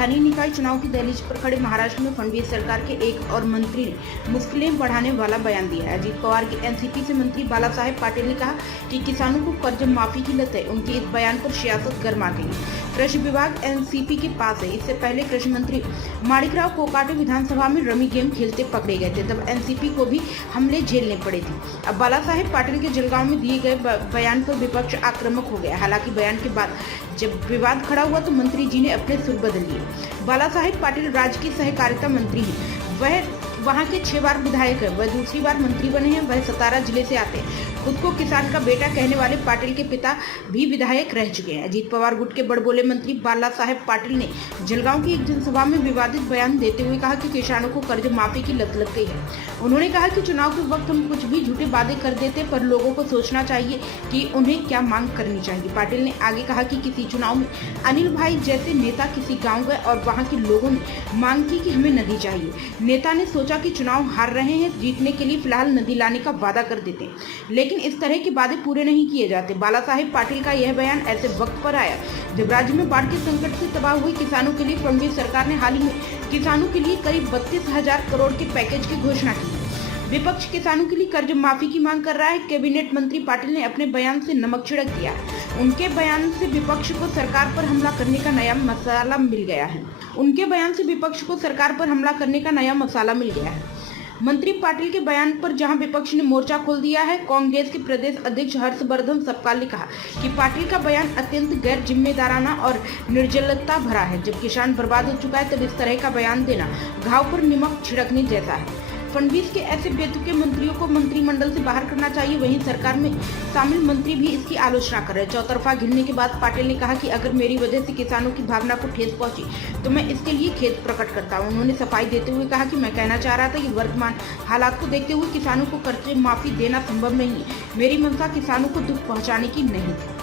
स्थानीय निकाय चुनाव की दहलीज पर खड़े महाराष्ट्र में फडणवीस सरकार के एक और मंत्री ने मुश्किलें बढ़ाने वाला बयान दिया है। अजीत पवार की एनसीपी से मंत्री बाला साहेब पाटिल ने कहा कि किसानों को कर्ज माफी की लत है। उनके इस बयान पर सियासत गर्मा गई। कृषि विभाग एनसीपी के पास है। इससे पहले कृषि मंत्री माणिकराव कोकाटे विधानसभा में रमी गेम खेलते पकड़े गए थे, तब एनसीपी को भी हमले झेलने पड़े थे। अब बाला साहेब पाटिल के जलगांव में दिए गए बयान पर विपक्ष आक्रामक हो गया। हालांकि बयान के बाद जब विवाद खड़ा हुआ तो मंत्री जी ने अपने सुर बदल लिए। बाला साहेब पाटिल राज्य के सहकारिता मंत्री हैं। वह वहां के 6 बार विधायक है। वह दूसरी बार मंत्री बने हैं। वह सतारा जिले से आते हैं। खुद को किसान का बेटा कहने वाले पाटिल के पिता भी विधायक रह चुके हैं। अजीत पवार गुट के बड़बोले मंत्री बाला साहेब पाटिल ने जलगांव की एक जनसभा में विवादित बयान देते हुए कहा कि किसानों को कर्ज माफी की लत लग गई है। उन्होंने कहा कि चुनाव के वक्त हम कुछ भी झूठे वादे कर देते, पर लोगों को सोचना चाहिए कि उन्हें क्या मांग करनी चाहिए। पाटिल ने आगे कहा कि किसी चुनाव में अनिल भाई जैसे नेता किसी गाँव गए और वहाँ के लोगों ने मांग की कि हमें नदी चाहिए। नेता ने सोचा कि चुनाव हार रहे हैं, जीतने के लिए फिलहाल नदी लाने का वादा कर देते हैं, लेकिन इस तरह के वादे पूरे नहीं किए जाते। बाला साहेब पाटिल का यह बयान ऐसे वक्त पर आया जब राज्य में बाढ़ के संकट से तबाह हुई किसानों के लिए फडणवीस सरकार ने हाल ही में किसानों के लिए करीब 32,000 करोड़ के पैकेज की घोषणा की। विपक्ष किसानों के लिए कर्ज माफी की मांग कर रहा है। कैबिनेट मंत्री पाटिल ने अपने बयान से नमक छिड़क दिया। उनके बयान से विपक्ष को सरकार पर हमला करने का नया मसाला मिल गया है। मंत्री पाटिल के बयान पर जहां विपक्ष ने मोर्चा खोल दिया है, कांग्रेस के प्रदेश अध्यक्ष हर्षवर्धन सपकाल ने कहा कि पाटिल का बयान अत्यंत गैर जिम्मेदाराना और निर्जलता भरा है। जब किसान बर्बाद हो चुका है तब इस तरह का बयान देना घाव पर नमक छिड़कने जैसा है। फडणवीस के ऐसे बेतुके मंत्रियों को मंत्रिमंडल से बाहर करना चाहिए। वहीं सरकार में शामिल मंत्री भी इसकी आलोचना कर रहे हैं। चौतरफा घिरने के बाद पाटिल ने कहा कि अगर मेरी वजह से किसानों की भावना को ठेस पहुंची तो मैं इसके लिए खेद प्रकट करता हूं। उन्होंने सफाई देते हुए कहा कि मैं कहना चाह रहा था कि वर्तमान हालात को देखते हुए किसानों को कर्ज माफी देना संभव नहीं है। मेरी मंशा किसानों को दुख पहुंचाने की नहीं थी।